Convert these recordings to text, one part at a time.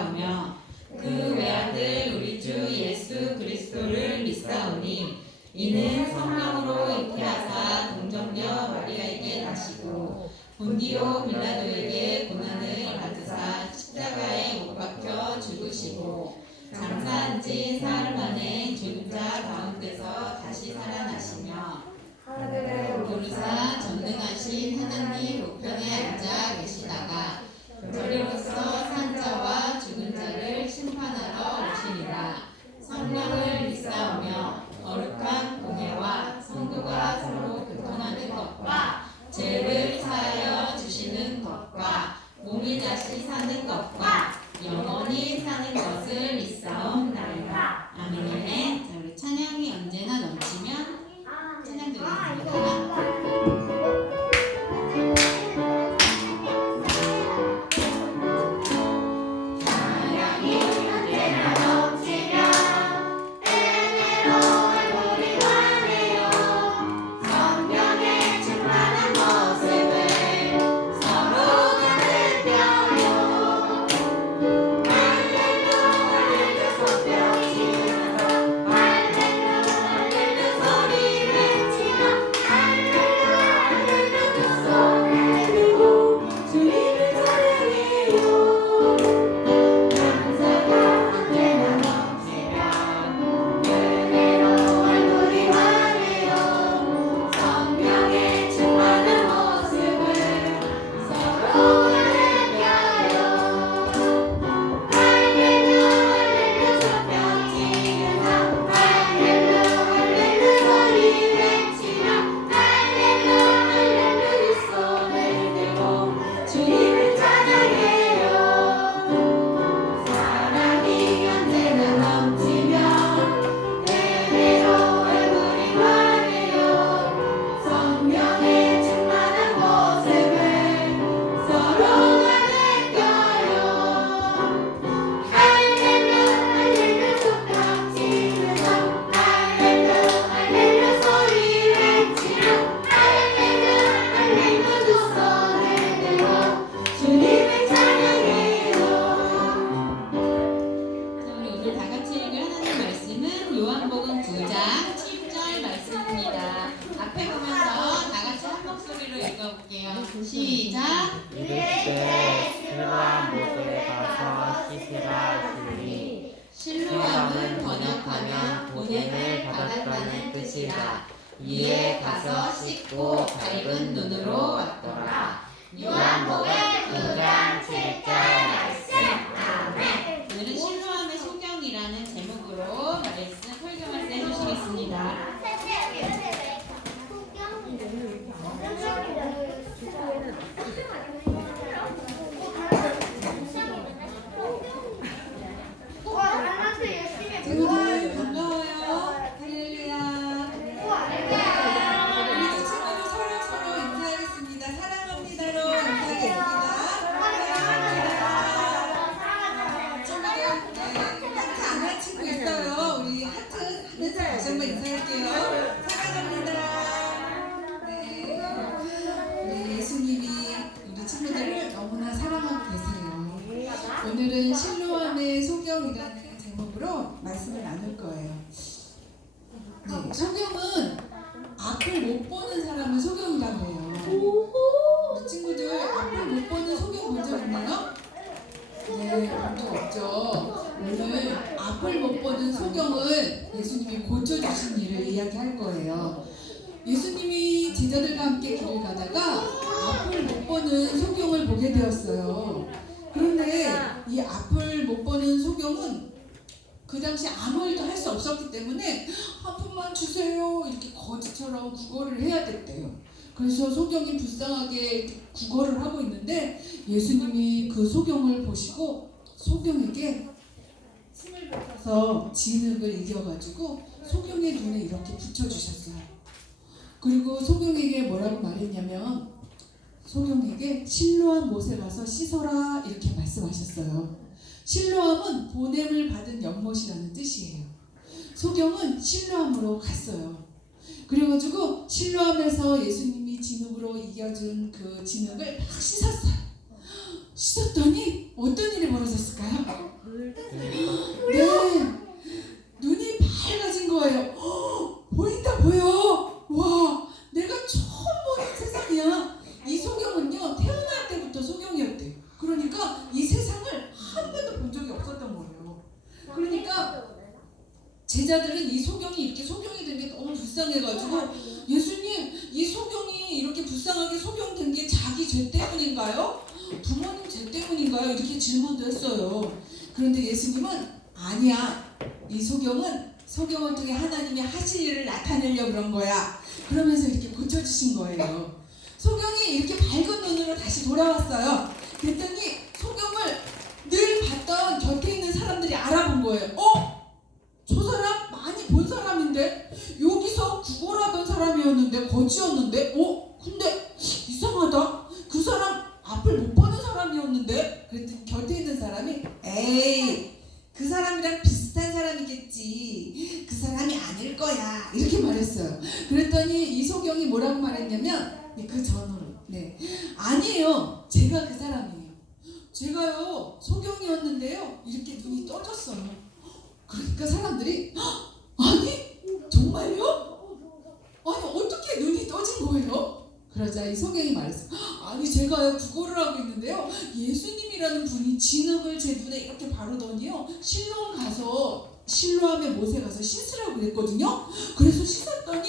믿사오며 그 외아들 우리 주 예수 그리스도를 믿사오니 이는 성령으로 잉태하사 동정녀 마리아에게 나시고 본디오 빌라도에게 고난을 받으사 십자가에 못 박혀 죽으시고 장사한 지 사흘 만에 죽은 자 가운데서 다시 살아나시며 하늘에 오르사 전능하신 하나님 우편에 앉아 계시다가 저리로서 산 자와 죽은 자를 심판하러 오시니라. 성령을 믿사오며 거룩한 공예와 성도가 서로 교통하는 것과 죄를 사하여 주시는 것과 몸이 다시 사는 것과 영원히 사는 것을 믿사옵나이다. 아멘. 자, 우리 찬양이 언제나 넘치면 찬양 드리겠습니다. 요한복음 9장 7절 말씀입니다. 앞에 보면서 다 같이 한 목소리로 읽어볼게요. 시작. 이르시되 실로암 못에 가서 씻으라 하시니 실로암은 번역하면 보냄을 받았다는 뜻이라. 이에 가서 씻고 밝은 눈으로 왔더라. 요한복음 9장 7절 말씀. 아멘. 오늘은 실로암의 소경이라는 제목으로 설교 말씀 해주시겠습니다. 친구들 반가워요. 할렐루야. 우리 친구들 서로 인사하겠습니다. 사랑합니다로 인사하겠습니다. 하트 안 할 친구 있어요. 우리 하트 하면서 다시 한번 인사할게요. 사랑합니다. 네. 우리 예수님이 우리 친구들을 너무나 사랑하고 계세요. 오늘은 실로암의 소경이라는 제목으로 말씀을 나눌 거예요. 네, 소경은 앞을 못 보는 사람을 소경이라고 해요. 우리 친구들 앞을 못 보는 소경 본 적 있나요? 네, 본 적 없죠. 오늘 앞을 못 보는 소경을 예수님이 고쳐주신 일을 이야기할 거예요. 예수님이 제자들과 함께 길을 가다가 앞을 못 보는 소경을 보게 되었어요. 그런데 이 앞을 못 보는 소경은 그 당시 아무 일도 할 수 없었기 때문에 한 푼만 주세요 이렇게 거지처럼 구걸을 해야 됐대요. 그래서 소경이 불쌍하게 구걸을 하고 있는데 예수님이 그 소경을 보시고 소경에게 힘을 베어서 진흙을 이겨가지고 소경의 눈에 이렇게 붙여주셨어요. 그리고 소경에게 뭐라고 말했냐면 소경에게 실로암 못에 가서 씻어라 이렇게 말씀하셨어요. 실로암은 보냄을 받은 연못이라는 뜻이에요. 소경은 실로암으로 갔어요. 그래가지고 실로암에서 예수님이 진흙으로 이겨준 그 진흙을 막 씻었어요. 씻었더니 어떤 일이 벌어졌을까요? 네, 눈이 밝아진 거예요. 보인다 보여. 와, 내가 처음 보는 세상이야. 이 소경은요 태어날 때부터 소경이었대요. 그러니까 이 세상을 한 번도 본 적이 없었던 거예요. 그러니까 제자들은 이 소경이 이렇게 소경이 된 게 너무 불쌍해가지고 예수님, 이 소경이 이렇게 불쌍하게 소경된 게 자기 죄 때문인가요? 부모님 죄 때문인가요? 이렇게 질문도 했어요. 그런데 예수님은 아니야. 이 소경을 통해 하나님이 하실 일을 나타내려고 그런 거야. 그러면서 이렇게 고쳐주신 거예요. 소경이 이렇게 밝은 눈으로 다시 돌아왔어요. 그랬더니 소경을 늘 봤던 곁에 있는 사람들이 알아본 거예요. 저 사람 많이 본 사람인데, 여기서 구걸하던 사람이었는데, 거지였는데, 근데 이상하다. 그 사람 앞을 못 보는 사람이었는데. 그랬더니 곁에 있는 사람이 에이, 그 사람이랑 비슷한 사람이겠지. 그 사람이 아닐 거야. 이렇게 말했어요. 그랬더니 이 소경이 뭐라고 말했냐면, 그 전으로, 아니에요. 제가 그 사람이에요. 제가요 소경이었는데요 이렇게 눈이 떠졌어요. 그러니까 사람들이 아니 정말요? 아니 어떻게 눈이 떠진 거예요? 그러자 이 소경이 말했어요. 아니 제가요 구걸을 하고 있는데요 예수님이라는 분이 진흙을 제 눈에 이렇게 바르더니요 실로암 가서 실로암의 못에 가서 씻으라고 그랬거든요. 그래서 씻었더니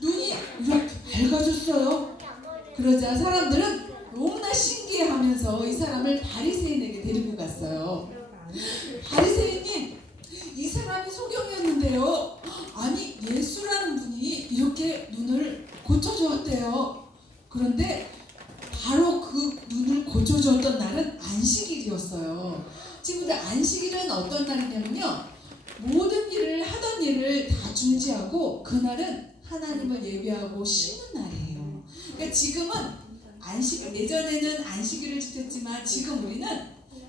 눈이 이렇게 밝아졌어요. 그러자 사람들은 너무나 신기해하면서 이 사람을 바리새인에게 데리고 갔어요. 바리새인님, 이 사람이 소경이었는데요 아니 예수라는 분이 이렇게 눈을 고쳐주었대요. 그런데 바로 그 눈을 고쳐주었던 날은 안식일이었어요. 친구들, 안식일은 어떤 날이냐면요 모든 일을 하던 일을 다 중지하고 그날은 하나님을 예배하고 쉬는 날이에요. 그러니까 지금은 안식, 예전에는 안식일을 지켰지만 지금 우리는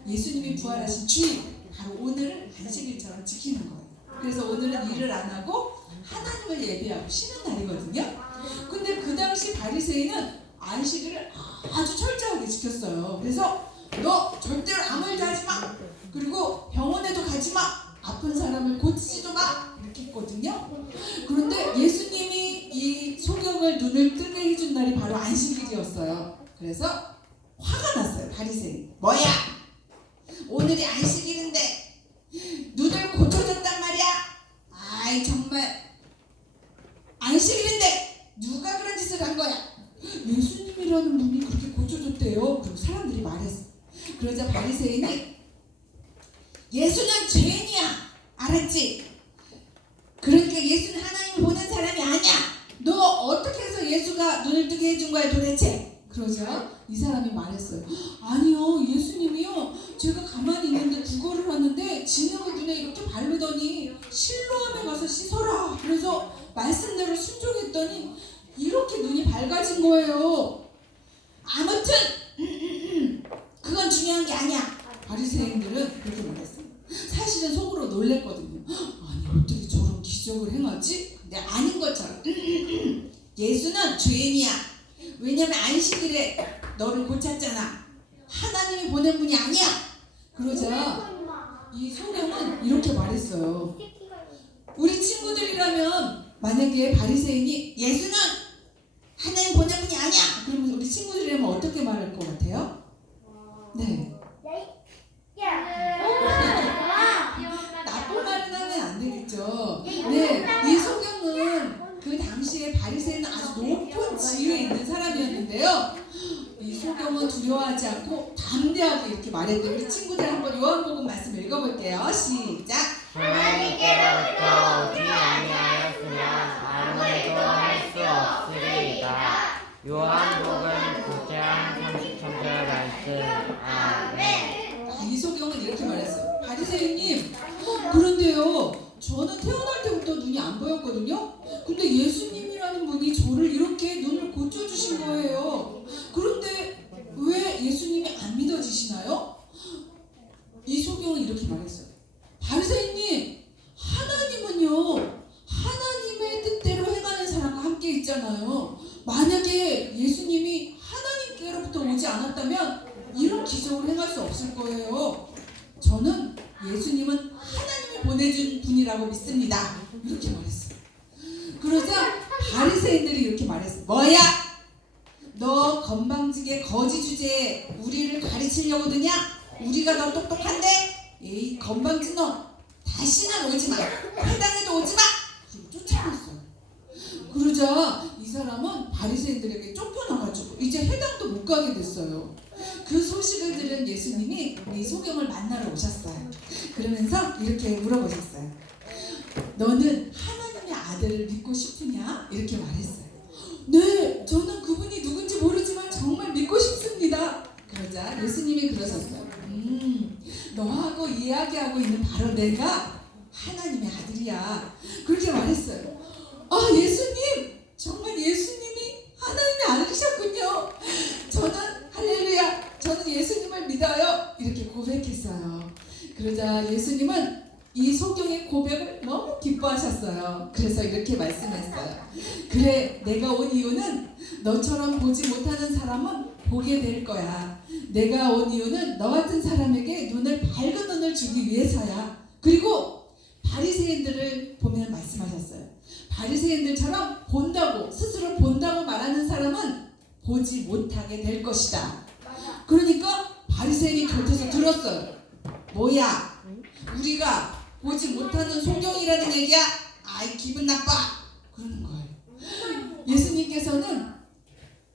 예수님이 부활하신 주일, 바로 오늘을 안식일처럼 지키는 거예요. 그래서 오늘은 일을 안 하고 하나님을 예배하고 쉬는 날이거든요. 근데 그 당시 바리새인은 안식일을 아주 철저하게 지켰어요. 그래서 너 절대로 아무 일도 하지 마. 그리고 병원에도 가지 마. 아픈 사람을 고치지도 마. 이렇게 했거든요. 그런데 예수님이 이 소경을 눈을 뜨게 해준 날이 바로 안식일이었어요. 그래서 화가 났어요. 바리새인. 뭐야? 오늘이 안식일인데 눈을 고쳐줬단 말이야? 아이 정말 안식일인데 누가 그런 짓을 한 거야? 예수님이라는 분이 그렇게 고쳐줬대요. 그리고 사람들이 말했어. 그러자 바리새인이 예수는 죄인이야. 알았지? 그러니까 예수는 하나님을 보는 사람이 아니야. 너 어떻게 해서 예수가 눈을 뜨게 해준 거야 도대체? 그러자 이 사람이 말했어요. 아니요 예수님이요 제가 가만히 있는데 구걸을 하는데 진흙을 눈에 이렇게 바르더니 실로암에 가서 씻어라. 그래서 말씀대로 순종했더니 이렇게 눈이 밝아진 거예요. 아무튼 그건 중요한 게 아니야. 바리새인들은 그렇게 말했어요. 사실은 속으로 놀랬거든요. 아니 어떻게 저런 기적을 행하지? 근데 아닌 것처럼 예수는 죄인이야. 왜냐면 안식일에 너를 고쳤잖아. 하나님이 보낸 분이 아니야. 그러자 이 소경은 이렇게 말했어요. 우리 친구들이라면 만약에 바리새인이 예수는 하나님 보낸 분이 아니야. 그러면 우리 친구들이라면 어떻게 말할 것 같아요? 네. 나쁜 말은 하면 안 되겠죠. 네, 이 소경은 그 당시에 바리새인은 아주 높은 지위에 있는 사람이었는데요. 이 소경은 두려워하지 않고 담대하게 이렇게 말했대요. 우리 친구들 한번 요한복음 말씀 읽어볼게요. 시작. 하나님께로부터 오지 아니하였으면 아무래도 할 수 없으리이다. 요한복음 9장 33절 말씀. 아멘. 이 소경은 이렇게 말했어요. 바리새인님, 그런데요 저는 태어날 때부터 눈이 안 보였거든요. 근데 예수님이라는 분이 저를 이렇게 눈을 고쳐주신 거예요. 그런데 왜 예수님이 안 믿어지시나요? 이 소경은 이렇게 말했어요. 바리새인님, 하나님은요 하나님의 뜻대로 행하는 사람과 함께 있잖아요. 만약에 예수님이 하나님께로부터 오지 않았다면 이런 기적을 행할 수 없을 거예요. 저는 분이라고 믿습니다. 이렇게 말했어요. 그러자 바리새인들이 이렇게 말했어요. 뭐야? 너 건방지게 거지 주제에 우리를 가르치려고 드냐? 우리가 너 똑똑한데? 에이 건방진 놈, 다시는 오지 마. 회당에도 오지 마. 그리고 쫓아갔어요. 그러자 이 사람은 바리새인들에게 쫓겨나가지고 이제 회당도 못 가게 됐어요. 그 소식을 들은 예수님이 이 소경을 만나러 오셨어요. 그러면서 이렇게 물어보셨어요. 너는 하나님의 아들을 믿고 싶으냐? 이렇게 말했어요. 네, 저는 그분이 누군지 모르지만 정말 믿고 싶습니다. 그러자 예수님이 그러셨어요. 너하고 이야기하고 있는 바로 내가 하나님의 아들이야. 그렇게 말했어요. 아, 예수님! 정말 예수님이 하나님의 아들이셨군요. 저는 할렐루야, 저는 예수님을 믿어요. 이렇게 고백했어요. 그러자 예수님은 이 소경의 고백을 너무 기뻐하셨어요. 그래서 이렇게 말씀했어요. 그래, 내가 온 이유는 너처럼 보지 못하는 사람은 보게 될 거야. 내가 온 이유는 너 같은 사람에게 밝은 눈을 주기 위해서야. 그리고 바리새인들을 보면 말씀하셨어요. 바리새인들처럼 스스로 본다고 말하는 사람은 보지 못하게 될 것이다. 그러니까 바리새인이 곁에서 들었어요. 뭐야? 우리가 보지 못하는 소경이라는 얘기야? 아이 기분 나빠. 그러는 거예요. 예수님께서는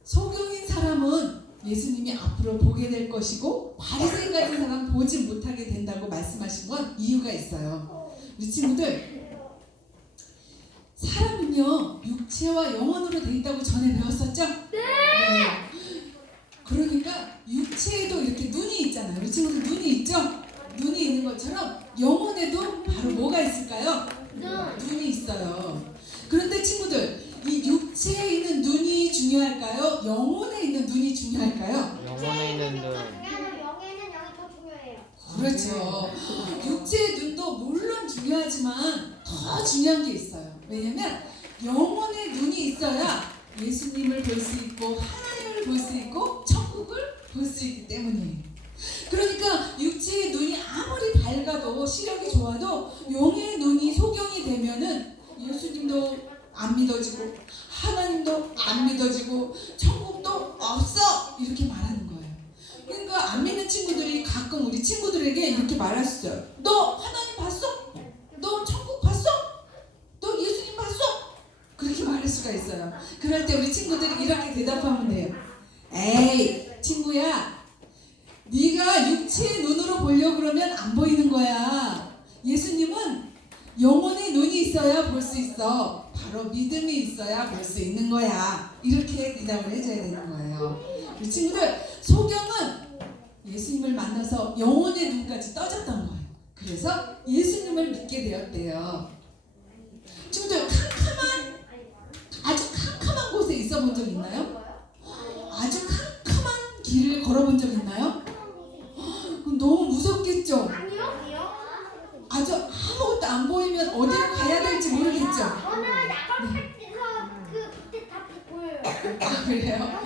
소경인 사람은 예수님이 앞으로 보게 될 것이고 바리새인 같은 사람 보지 못하게 된다고 말씀하신 건 이유가 있어요. 우리 친구들, 사람은요 육체와 영혼으로 돼 있다고 전에 배웠었죠? 네. 그러니까 육체에도 이렇게 눈이 있잖아요. 우리 친구들 눈이 있죠? 눈이 있는 것처럼 영혼에도 바로 뭐가 있을까요? 눈이 있어요. 그런데 친구들, 이 육체에 있는 눈이 중요할까요? 영혼에 있는 눈이 중요할까요? 영혼에 있는 눈. 영에는 영이 더 중요해요. 그렇죠. 육체의 눈도 물론 중요하지만 더 중요한 게 있어요. 왜냐면 영혼의 눈이 있어야 예수님을 볼 수 있고 하나님을 볼 수 있고 천국을 볼 수 있기 때문이에요. 그러니까 육체의 눈이 아무리 밝아도 시력이 좋아도 영의 눈이 소경이 되면은 예수님도 안 믿어지고 하나님도 안 믿어지고 천국도 없어 이렇게 말하는 거예요. 그러니까 안 믿는 친구들이 가끔 우리 친구들에게 이렇게 말했어요. 너 하나님 봤어? 너 천국 봤어? 너 예수님 봤어? 그렇게 말할 수가 있어요. 그럴 때 우리 친구들이 이렇게 대답하면 돼요. 에이 친구야, 네가 육체의 눈으로 보려고 그러면 안 보이는 거야. 예수님은 영혼의 눈이 있어야 볼 수 있어. 바로 믿음이 있어야 볼 수 있는 거야. 이렇게 대답을 해줘야 되는 거예요. 우리 친구들, 소경은 예수님을 만나서 영혼의 눈까지 떠졌던 거예요. 그래서 예수님을 믿게 되었대요. 친구들, 아주 캄캄한 곳에 있어 본 적 있나요? 아주 캄캄한 길을 걸어본 적 있나요? 그럼 너무 무섭겠죠? 아니요. 아주 아무것도 안 보이면 어디로 가야 될지 모르겠죠? 저는 야간 살때서 그 밑에 다 보여요. 아, 그래요?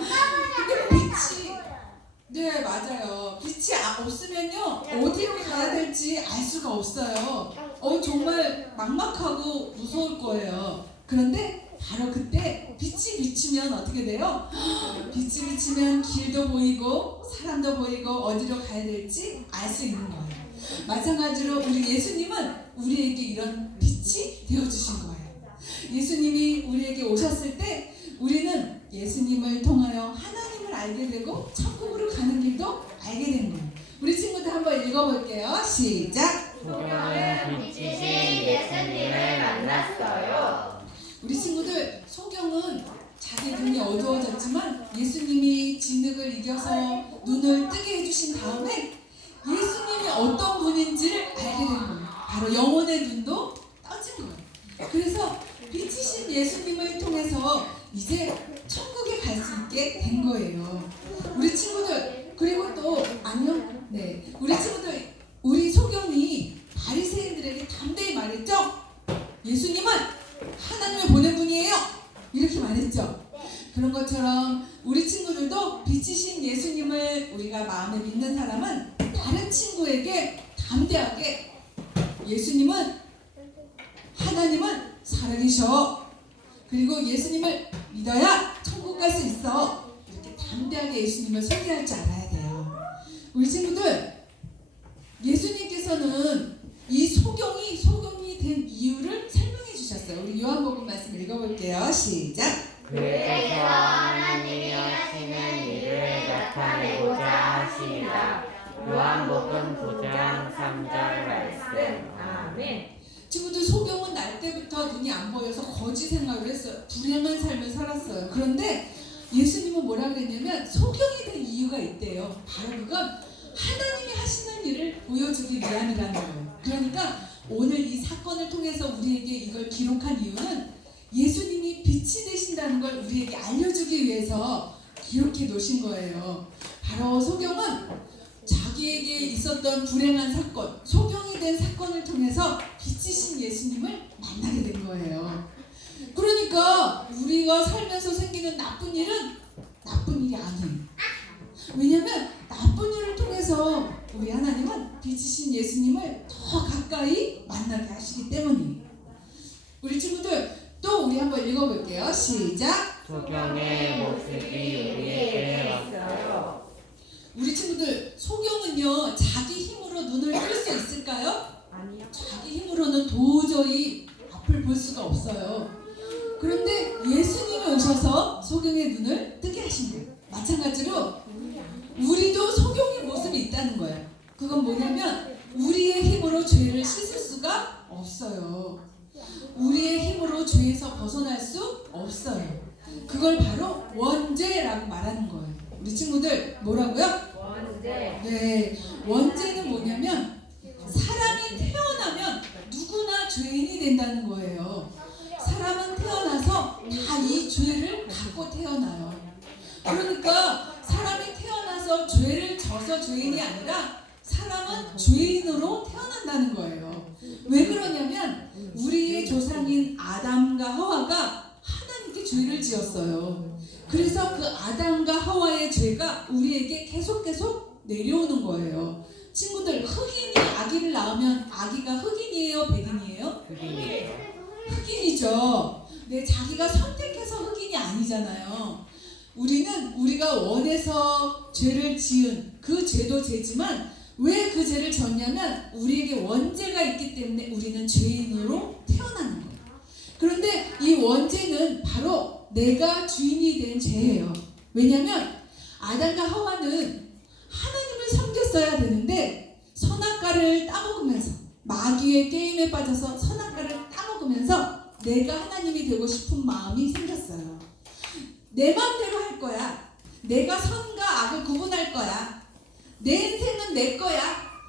근데 빛이, 네 맞아요. 빛이 없으면요 어디로 가야 될지 알 수가 없어요. 정말 막막하고 무서울 거예요. 그런데 바로 그때 빛이 비추면 어떻게 돼요? 빛이 비추면 길도 보이고 사람도 보이고 어디로 가야 될지 알 수 있는 거예요. 마찬가지로 우리 예수님은 우리에게 이런 빛이 되어주신 거예요. 예수님이 우리에게 오셨을 때 우리는 예수님을 통하여 하나님을 알게 되고 천국으로 가는 길도 알게 되는 거예요. 우리 친구들 한번 읽어볼게요. 시작! 소경은 빛이신 예수님을 만났어요. 우리 친구들, 소경은 자기 눈이 어두워졌지만 예수님이 진흙을 이겨서 눈을 뜨게 해주신 다음에 예수님이 어떤 분인지를 알게 된 거예요. 바로 영혼의 눈도 떠진 거예요. 그래서 빛이신 예수님을 통해서 이제 천국에 갈 수 있게 된 거예요. 우리 친구들, 그리고 또 네, 우리 친구들, 우리 소경이 바리새인들에게 담대히 말했죠. 예수님은 하나님을 보낸 분이에요. 이렇게 말했죠. 그런 것처럼 우리 친구들도 빛이신 예수님을 우리가 마음에 믿는 사람은 다른 친구에게 담대하게 예수님은 하나님은 살아계셔. 그리고 예수님을 믿어야 천국 갈 수 있어. 이렇게 담대하게 예수님을 소개할 줄 알아야 돼요. 우리 친구들, 예수님께서는 이 소경이 된 이유를 설명해 주셨어요. 우리 요한복음 말씀 읽어볼게요. 시작. 그에게서 하나님이 하시는 일을 나타내고자 하시니라. 요한복음 9장 3절 말씀. 아멘. 친구들, 소경은 날 때부터 눈이 안 보여서 거지 생활을 했어요. 불행한 삶을 살았어요. 그런데 예수님은 뭐라 그랬냐면 소경이 된 이유가 있대요. 바로 그건 하나님이 하시는 일을 보여주기 위함이라는 거예요. 그러니까 오늘 이 사건을 통해서 우리에게 이걸 기록한 이유는 예수님이 빛이 되신다는 걸 우리에게 알려주기 위해서 기록해 놓으신 거예요. 바로 소경은 자기에게 있었던 불행한 사건, 소경이 된 사건을 통해서 빛이신 예수님을 만나게 된 거예요. 그러니까 우리가 살면서 생기는 나쁜 일은 나쁜 일이 아니에요. 왜냐하면 나쁜 일을 통해서 우리 하나님은 빛이신 예수님을 더 가까이 만나게 하시기 때문이에요. 우리 친구들, 또 우리 한번 읽어볼게요. 시작. 소경의 모습이 우리에게 왔어요. 우리 친구들, 소경은요 자기 힘으로 눈을 뜰 수 있을까요? 아니요. 자기 힘으로는 도저히 앞을 볼 수가 없어요. 그런데 예수님이 오셔서 소경의 눈을 뜨게 하신 거예요. 마찬가지로 우리도 소경의 모습이 있다는 거예요. 그건 뭐냐면 우리의 힘으로 죄를 씻을 수가 없어요. 우리의 힘으로 죄에서 벗어날 수 없어요. 그걸 바로 원죄라고 말하는 거예요. 우리 친구들, 뭐라고요? 원죄. 네, 원죄는 뭐냐면 사람이 태어나면 누구나 죄인이 된다는 거예요. 사람은 태어나서 다 이 죄를 갖고 태어나요. 그러니까 사람이 태어나서 죄를 져서 죄인이 아니라 사람은 죄인으로 태어난다는 거예요. 왜 그러냐면 우리의 조상인 아담과 하와가 하나님께 죄를 지었어요. 그래서 그 아담과 하와의 죄가 우리에게 계속 내려오는 거예요. 친구들, 흑인이 아기를 낳으면 아기가 흑인이에요, 백인이에요? 흑인이죠. 네, 자기가 선택해서 흑인이 아니잖아요. 우리가 원해서 죄를 지은 그 죄도 죄지만 왜 그 죄를 졌냐면 우리에게 원죄가 있기 때문에 우리는 죄인으로 태어나는 거예요. 그런데 이 원죄는 바로 내가 주인이 된 죄예요. 왜냐하면 아담과 하와는 하나님을 섬겼어야 되는데 선악과를 따먹으면서 마귀의 게임에 빠져서 선악과를 따먹으면서 내가 하나님이 되고 싶은 마음이 생겼어요. 내 마음대로 할 거야. 내가 선과 악을 구분할 거야. 내 인생은 내 거야.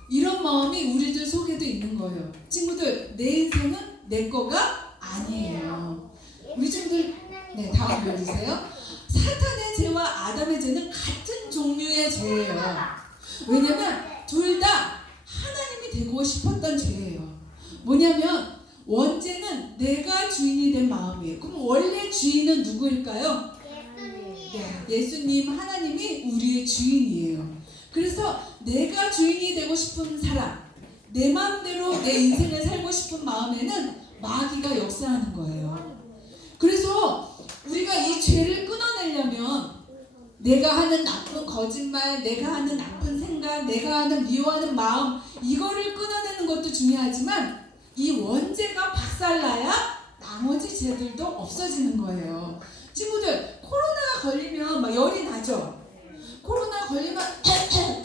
이런 마음이 우리들 속에도 있는 거예요. 친구들, 내 인생은 내 거가 아니에요. 우리 친구들, 네, 다음 보여주세요. 사탄의 죄와 아담의 죄는 같은 종류의 죄예요. 왜냐면 둘 다 하나님이 되고 싶었던 죄예요. 뭐냐면 원죄는 내가 주인이 된 마음이에요. 그럼 원래 주인은 누구일까요? 네, 예수님, 하나님이 우리의 주인이에요. 그래서 내가 주인이 되고 싶은 사람, 내 마음대로 내 인생을 살고 싶은 마음에는 마귀가 역사하는 거예요. 그래서 우리가 이 죄를 끊어내려면 내가 하는 나쁜 거짓말, 내가 하는 나쁜 생각, 내가 하는 미워하는 마음, 이거를 끊어내는 것도 중요하지만 이 원죄가 박살나야 나머지 죄들도 없어지는 거예요. 친구들, 코로나가 걸리면 막 열이 나죠? 코로나 걸리면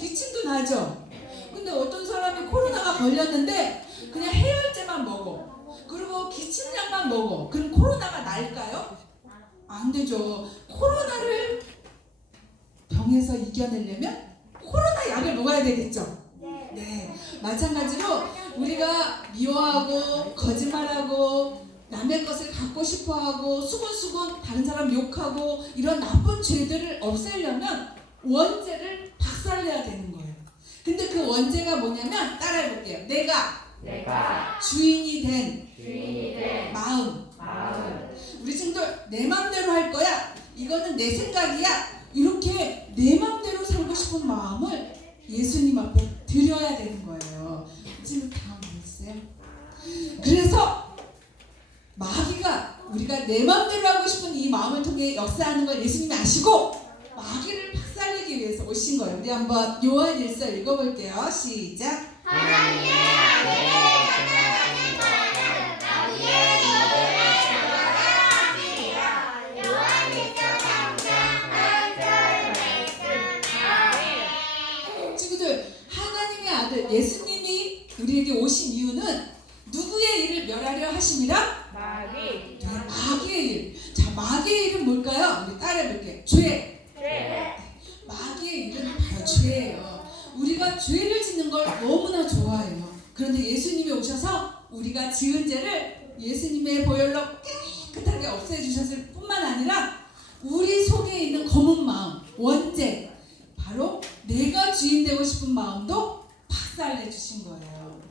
기침도 나죠? 근데 어떤 사람이 코로나가 걸렸는데 그냥 해열제만 먹어. 그리고 기침약만 먹어. 그럼 코로나가 날까요? 안 되죠. 코로나를 병에서 이겨내려면 코로나 약을 먹어야 되겠죠? 네. 마찬가지로 우리가 미워하고 거짓말하고 남의 것을 갖고 싶어하고 수군수군 다른 사람 욕하고 이런 나쁜 죄들을 없애려면 원죄를 박살내야 되는 거예요. 근데 그 원죄가 뭐냐면 따라해볼게요. 내가 주인이 된 마음. 우리 친구들, 내 맘대로 할 거야. 이거는 내 생각이야. 이렇게 내 맘대로 살고 싶은 마음을 예수님 앞에 드려야 되는 거예요. 지금 다음 보세요. 그래서 우리가 내 마음대로 하고 싶은 이 마음을 통해 역사하는 걸 예수님이 아시고 마귀를 박살내기 위해서 오신 거예요. 우리 한번 요한 1서 읽어볼게요. 시작. 하나님의 아들을 말씀하신 것은 마귀의 입을 막으라 하시리라. 요한일서 3장 8절 말씀. 친구들, 하나님의 아들 예수님이 우리에게 오신 이유는 누구의 일을 멸하려 하심이라? 마귀. 네, 마귀의 일. 자, 마귀의 일은 뭘까요? 우리 따라해볼게요. 죄. 마귀의 일은 바로 죄예요. 우리가 죄를 짓는 걸 너무나 좋아해요. 그런데 예수님이 오셔서 우리가 지은 죄를 예수님의 보혈로 깨끗하게 없애주셨을 뿐만 아니라 우리 속에 있는 검은 마음, 원죄, 바로 내가 주인 되고 싶은 마음도 박살내 주신 거예요.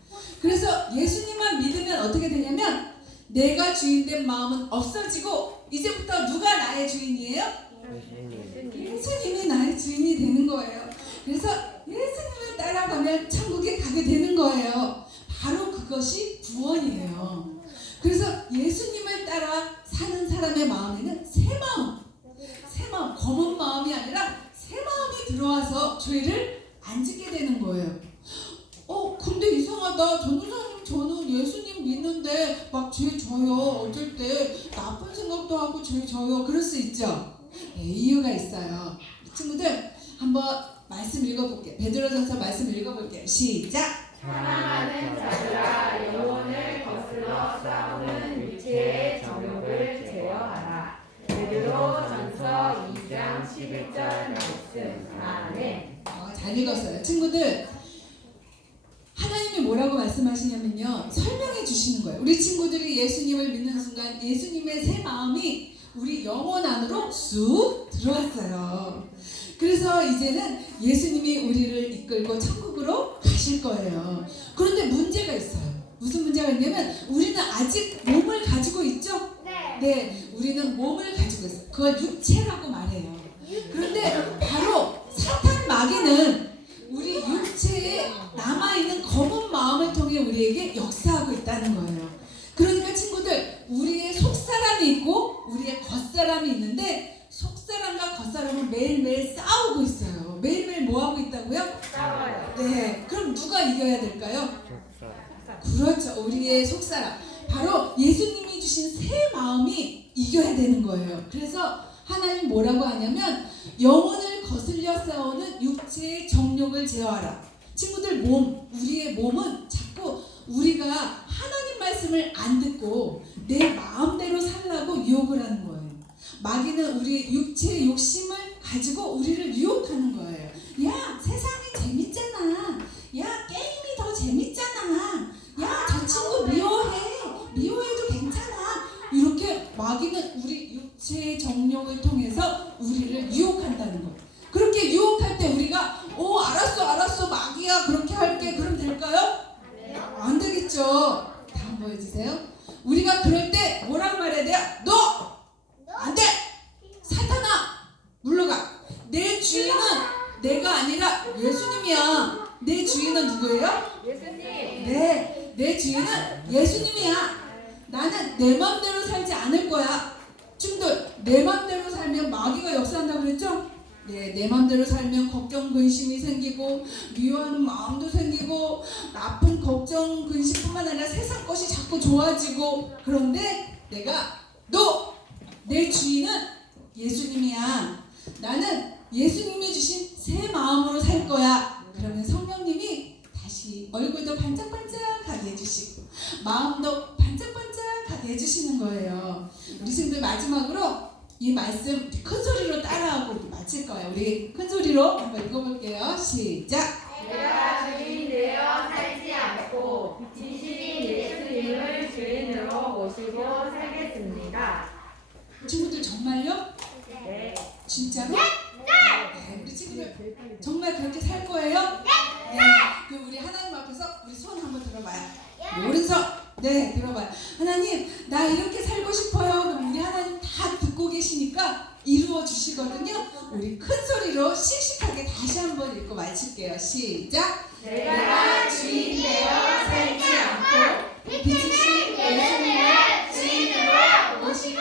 그래서 예수님만 믿으면 어떻게 되냐면 내가 주인된 마음은 없어지고 이제부터 누가 나의 주인이에요? 예수님이 나의 주인이 되는 거예요. 그래서 예수님을 따라가면 천국에 가게 되는 거예요. 바로 그것이 구원이에요. 그래서 예수님을 따라 사는 사람의 마음에는 새 마음, 검은 마음이 아니라 새 마음이 들어와서 죄를 안 짓게 되는 거예요. 근데 이상하다. 전도사님, 저는 예수님 믿는데 막 죄 져요. 어쩔 때 나쁜 생각도 하고 죄 져요. 그럴 수 있죠. 네, 이유가 있어요. 친구들 한번 말씀 읽어볼게요. 베드로전서 말씀 읽어볼게요. 시작. 사랑하는 자들아, 영혼을 거슬러 싸우는 육체의 정욕을 제어하라. 베드로전서 2장 11절 말씀. 아멘. 잘 읽었어요. 친구들, 하나님이 뭐라고 말씀하시냐면요, 설명해 주시는 거예요. 우리 친구들이 예수님을 믿는 순간 예수님의 새 마음이 우리 영혼 안으로 쑥 들어왔어요. 그래서 이제는 예수님이 우리를 이끌고 천국으로 가실 거예요. 그런데 문제가 있어요. 무슨 문제가 있냐면 우리는 아직 몸을 가지고 있죠? 네, 우리는 몸을 가지고 있어요. 그걸 육체라고 말해요. 그런데 바로 사탄 마귀는 우리 육체에 남아있는 검은 마음을 통해 우리에게 역사하고 있다는 거예요. 그러니까 친구들, 우리의 속사람이 있고 우리의 겉사람이 있는데 속사람과 겉사람은 매일매일 싸우고 있어요. 매일매일 뭐하고 있다고요? 싸워요. 네, 그럼 누가 이겨야 될까요? 그렇죠, 우리의 속사람. 바로 예수님이 주신 새 마음이 이겨야 되는 거예요. 그래서 하나님 뭐라고 하냐면 영혼을 거슬려 싸우는 육체의 정욕을 제어하라. 친구들, 우리의 몸은 자꾸 우리가 하나님 말씀을 안 듣고 내 마음대로 살라고 유혹을 하는 거예요. 마귀는 우리 육체의 욕심을 가지고 우리를 유혹하는 거예요. 야, 세상이 재밌잖아. 야, 게임이 더 재밌잖아. 야, 저 친구 미워해도 괜찮아. 이렇게 마귀는 우리 육체의 정욕을 통해서 우리를 유혹한다는 거예요. 그렇게 유혹할 때 우리가 알았어 마귀야, 그렇게 할게. 그럼 될까요? 안 되겠죠. 다음 보여주세요. 우리가 그럴 때 뭐라고 말해야 돼요? 너! 안 돼! 사탄아! 물러가. 내 주인은 내가 아니라 예수님이야. 내 주인은 누구예요? 예수님. 네, 내 주인은 예수님이야. 나는 내 맘대로 살지 않을 거야. 친구들, 내 맘대로 살면 마귀가 역사한다고 그랬죠? 네, 내 맘대로 살면 걱정, 근심이 생기고 미워하는 마음도 생기고 나쁜 걱정, 근심뿐만 아니라 세상 것이 자꾸 좋아지고. 그런데 내 주인은 예수님이야. 나는 예수님이 주신 새 마음으로 살 거야. 그러면 성령님이 다시 얼굴도 반짝반짝하게 해주시고 마음도 반짝반짝하게 해주시는 거예요. 우리 친구들, 마지막으로 이 말씀 큰 소리로 따라하고 마칠 거예요. 우리 큰 소리로 한번 읽어볼게요. 시작. 내가 주인 되어 살지 않고 진실인 예수님을 주인으로 모시고 살겠습니다. 친구들, 정말요? 네. 진짜로? 네, 우리 친구들 정말 그렇게 살 거예요? 네. 그럼 우리 하나님 앞에서 우리 손 한번 들어봐요. 오른손. 네, 들어봐요. 하나님, 나 이렇게 살고 싶어요. 그럼 우리 하나님 다 듣고 계시니까 이루어 주시거든요. 우리 큰 소리로 씩씩하게 다시 한번 읽고 마칠게요. 시작. 내가 주인 되어 살지 않고 빛이신 예수님을 주인으로 모시고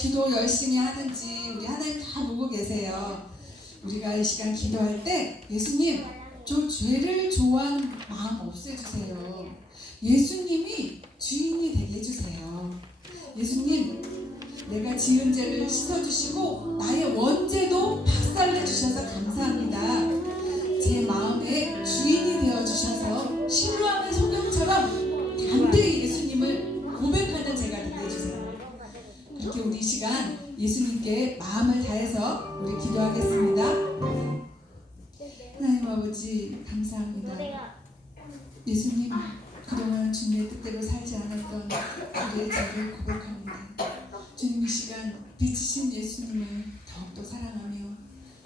기도 열심히 하는지 우리 하나님 다 보고 계세요. 우리가 이 시간 기도할 때 예수님 저 죄를 좋아하는 마음 없애주세요. 예수님이 주인이 되게 해주세요. 예수님 내가 지은 죄를 씻어주시고 나의 원죄도 박살내주셔서 감사합니다. 제 마음의 주인이 되어주셔서 실로암의 소경처럼 담대히 예수님을 고백하는 제가 되게 해주세요. 그렇게 우리 이 시간 예수님께 마음을 다해서 우리 기도하겠습니다. 하나님 아버지 감사합니다. 예수님 그동안 주님의 뜻대로 살지 않았던 우리의 죄를 고백합니다. 주님 이 시간 빛이신 예수님을 더욱더 사랑하며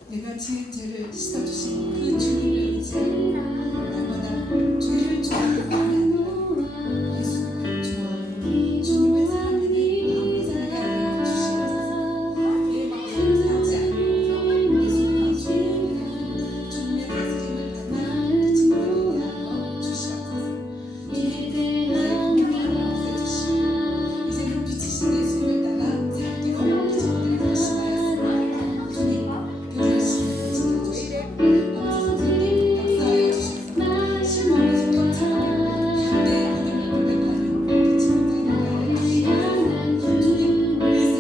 내가 지은 죄를 씻어주신 그 주님을 의지하고 날마다 죄를 좋아하는 마음이 아니라 예수님을 좋아하고 주님을 사랑하는 마음으로 살아가게 주시옵소서. 내 마음을 살지 않고 예수님의 주님을 주님의 다스림을 받는 그 친구들이 되어 주시옵소서. 주님 평안을 없애주시고 이제는 빛이신 예수님을 따라 살기로 우리 친구들이 결심하였습니다. 주님 그 결심을 지켜주시고 아버지 선생님 역사하여 주셔서 신령의 소경처럼 담대히 하늘을 고백하는 우리 친구들이 되어 주시옵소서. 주님 일생이 평생 주님을 주님을 빛이신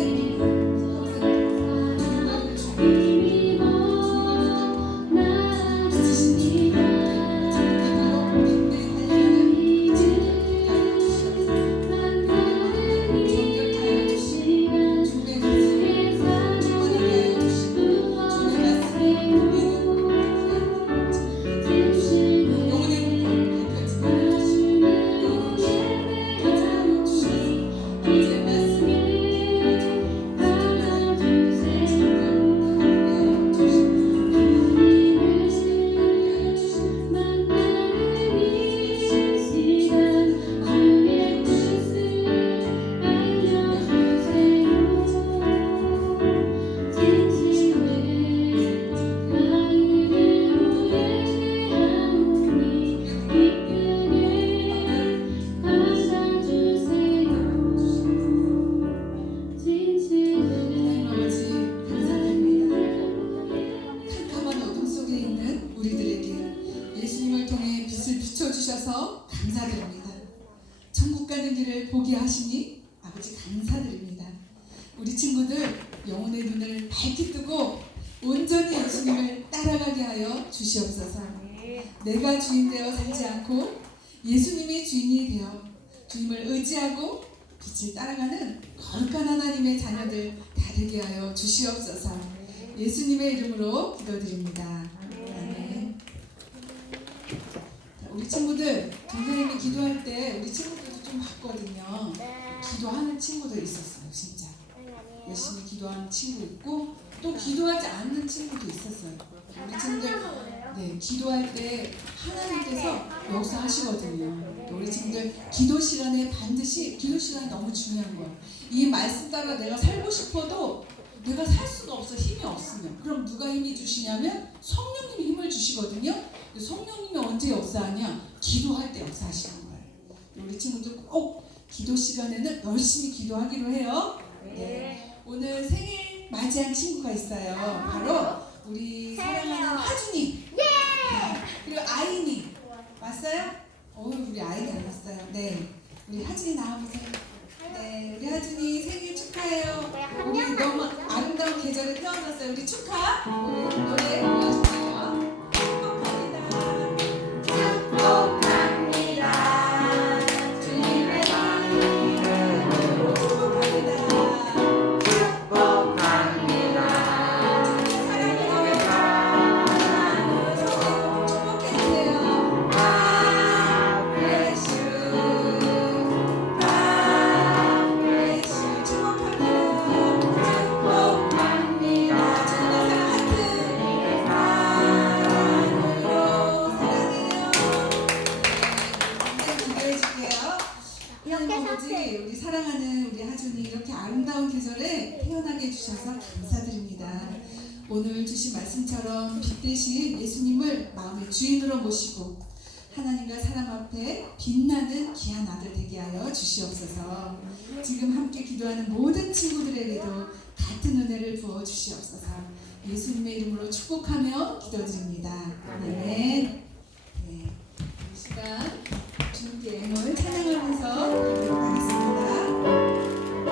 주님을 믿음으로 담대히 달려가는 친구들이 되어 주시옵소서. 정결하여 주시고 주님의 말씀을 충만하게 하여 주시고 주님의 말씀을 믿는 영혼의 밝혀지게 하여 주시고 영혼의 밝혀지게 주셔서 아버지의 말씀을 하나님 아버지 감사드립니다. 캄캄한 어둠 속에 있는 우리들에게 예수님을 통해 빛을 비춰주셔서 감사드립니다. 천국 가는 길을 보게 하시니 아버지 감사드립니다. 우리 친구들 영혼의 눈을 밝히 뜨고 온전히 예수님을 따라가게 하여 주시옵소서. 내가 주인 되어 살지 않고 예수님이 주인이 되어 주님을 의지하고 빛을 따라가는 거룩한 하나님의 자녀들 다 되게 하여 주시옵소서. 예수님의 이름으로 기도드립니다. 아멘. 자, 우리 친구들 동생님이 기도할 때 우리 친구들도 좀 봤거든요. 기도하는 친구들 있었어요. 진짜 열심히 기도하는 친구 있고 또 기도하지 않는 친구도 있었어요. 우리 친구들 네, 기도할 때 하나님께서 역사하시거든요. 우리 친구들 기도 시간에 반드시 기도 시간이 너무 중요한 거예요. 이 말씀 따라 내가 살고 싶어도 내가 살 수가 없어. 힘이 없으면. 그럼 누가 힘이 주시냐면 성령님이 힘을 주시거든요. 성령님이 언제 역사하냐? 기도할 때 역사하시는 거예요. 우리 친구들 꼭 기도 시간에는 열심히 기도하기로 해요. 네. 오늘 생일 맞이한 친구가 있어요. 바로 우리 사랑하는 하준이. 그리고 아이니 왔어요? 우리 아이 닮았어요. 네, 우리 하준이 나와보세요. 네, 우리 하준이 생일 축하해요. 우리 너무 아름다운 계절에 태어났어요. 우리 축하. 우리 노래 불러주세요. 축복합니다. 주님의 이름으로 축복합니다. 축복합니다. 우리 사랑하는 우리 하준이 이렇게 아름다운 계절에 태어나게 해주셔서 감사드립니다. 오늘 주신 말씀처럼 빛 대신 예수님을 마음의 주인으로 모시고 하나님과 사람 앞에 빛나는 귀한 아들 되게 하여 주시옵소서. 지금 함께 기도하는 모든 친구들에게도 같은 은혜를 부어 주시옵소서. 예수님의 이름으로 축복하며 기도드립니다. 아멘. 네, 이 시간 주님께 영을 찬양하면서 기도록 하겠습니다.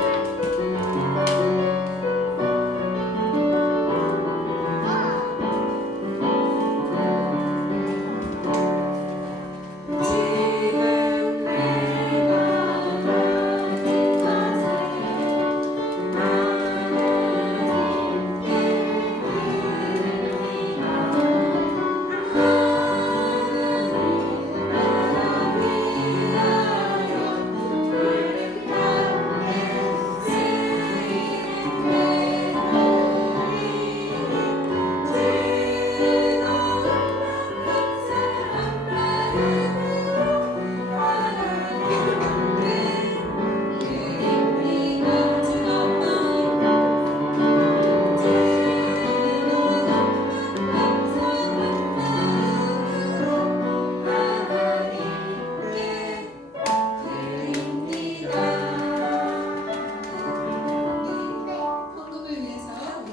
헌금을 위해서 우리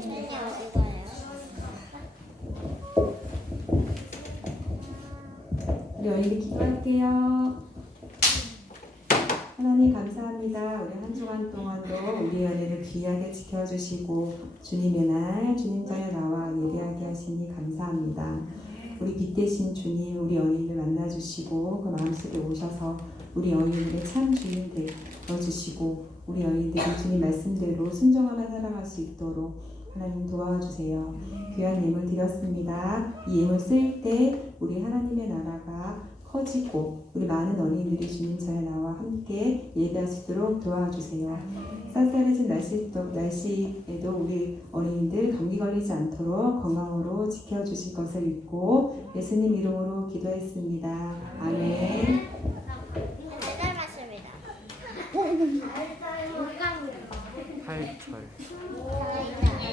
김민정 선생님께 우리 어린이 기도할게요. 하나님 감사합니다. 우리 한 주간 동안도 우리 아이를 귀하게 지켜주시고 주님의 날 주님 전에 나와 예배하게 하시니 감사합니다. 우리 빛 대신 주님 우리 어린이를 만나주시고 그 마음속에 오셔서 우리 어린이들의 참 주인 되어주시고 우리 어린이들이 주님 말씀대로 순종하며 살아갈 수 있도록 하나님 도와주세요. 귀한 예물 드렸습니다. 이 예물 쓸 때 우리 하나님의 나라가 커지고 우리 많은 어린이들이 주님 전에 나와 함께 예배할 수 있도록 도와주세요. 쌀쌀해진 날씨에도 우리 어린이들 감기 걸리지 않도록 건강으로 지켜주실 것을 믿고 예수님 이름으로 기도했습니다. 아멘. 잘 맞습니다. 8철.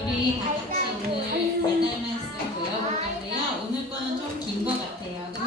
우리 다 같이 오늘 달달 말씀 배워볼 건데요. 오늘 거는 좀 긴 것 같아요. 그죠?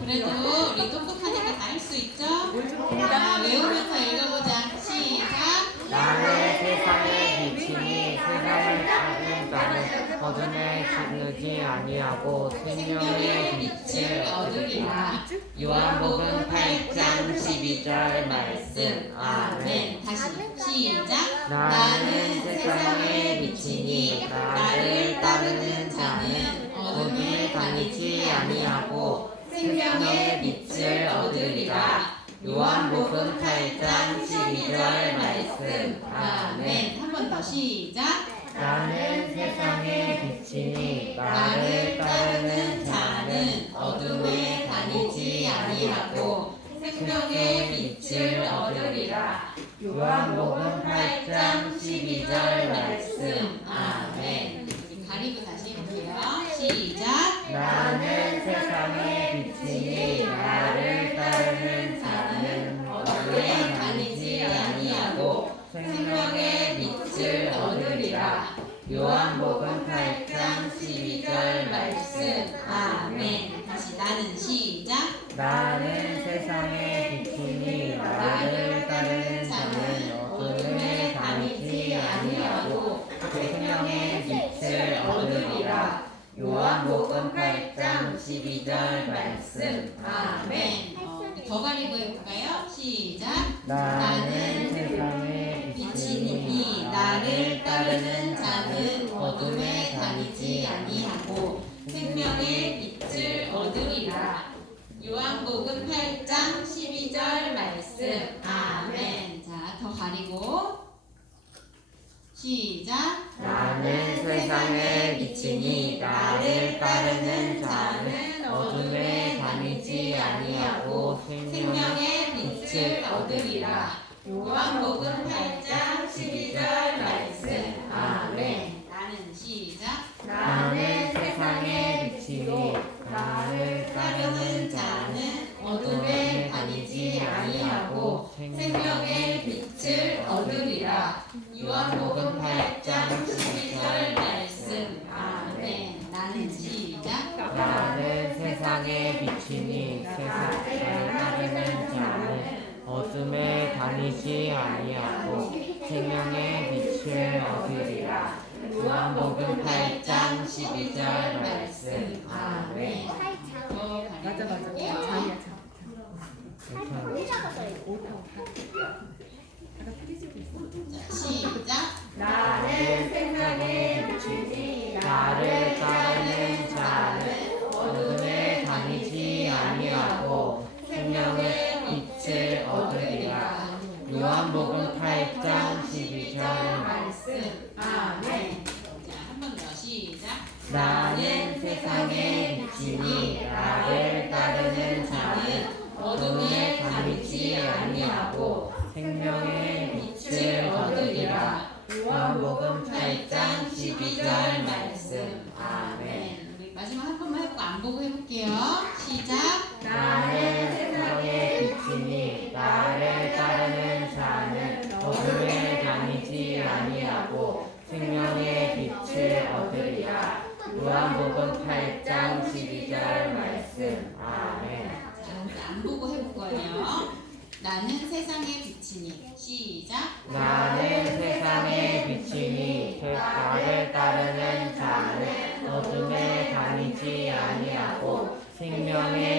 그래도 우리 똑똑하니까 다 할 수 있죠? 자, 외우면서 읽어보자. 시작! 나는 세상의 빛이니 세상을 찾는 자는 어둠에 지르지 아니하고 생명의 빛을 얻으리라. 요한복음 8장 12절 말씀. 아멘. 다시 시작! 나는 세상의 빛이니 나를 따르는 자는 어둠에 다니지 아니하고 생명의 빛을 얻으리라. 요한복음 8장 12절 말씀. 아멘. 한 번 더 시작! 나는 세상의 빛이니 나를 따르는 자는 어둠에 다니지 아니하고 생명의 빛을 얻으리라. 요한복음 8장 12절 말씀. 아멘. 우리 가리고 다시 해볼게요. 시작! 나는 세상의 빛이니 나를 따르는 자는 어둠에 다니지 아니하고 생명의 빛을 얻으리라. 요한복음 8장 12절 말씀. 아멘. 다시 나는 시작! 나는 세상의 빛이니 나를 따르는 자는 어둠에 다니지 아니하고 생명의 빛을 얻으리라. 요한복음 8장 12절 말씀. 아멘. 더 가리고 해볼까요? 시작! 나는 세상의 빛이니 나를 따르는 자는 어둠에 다니지 아니하고 생명의 빛을 얻으리라. 요한복음 8장 12절 말씀. 아멘. 자, 더 가리고 시작! 나는 세상의 빛이니 나를 따르는 자는 어둠에 다니지 아니하고 생명의 빛을 얻으리라. 요한복음 8장 12절 말씀. 아멘. 나는 시작! 나는 세상의 빛이니 나를 따르는 자는 어둠에 다니지 아니하고 생명의 빛을 얻으리라. 요한복음 8장 12절 말씀. 아멘. 나는 시작! 나는 세상의 요한복음 8장 12절 말씀. 아멘. 맞아. 시작. 나는 세상의 빛이니 나를 따르는 자는 어둠에 다니지 아니하고 생명의 빛을 얻으리라. 요한복음 8장 12절 말씀. 아멘. 자, 한 번 더 시작. 나는 세상의 빛이니 나를 따르는 자는 어둠에 다니지 아니하고 생명의 빛을 얻으리라. 요한복음 8장 12절 말씀. 아멘. 우리 마지막 한 번만 해보고 안 보고 해볼게요. 시작. 나는 세상의 빛이니 나를 따르는 자는 어둠에 다니지 아니하고 생명의 빛을 얻으리라. 요한복음 8장 12절 말씀. 아멘. 자, 우리 안 보고 해볼 거예요. 나는 세상의 빛이니. 시작. 나는 세상의 빛이니 나를 따르는 자는 어둠에 다니지 아니하고 생명의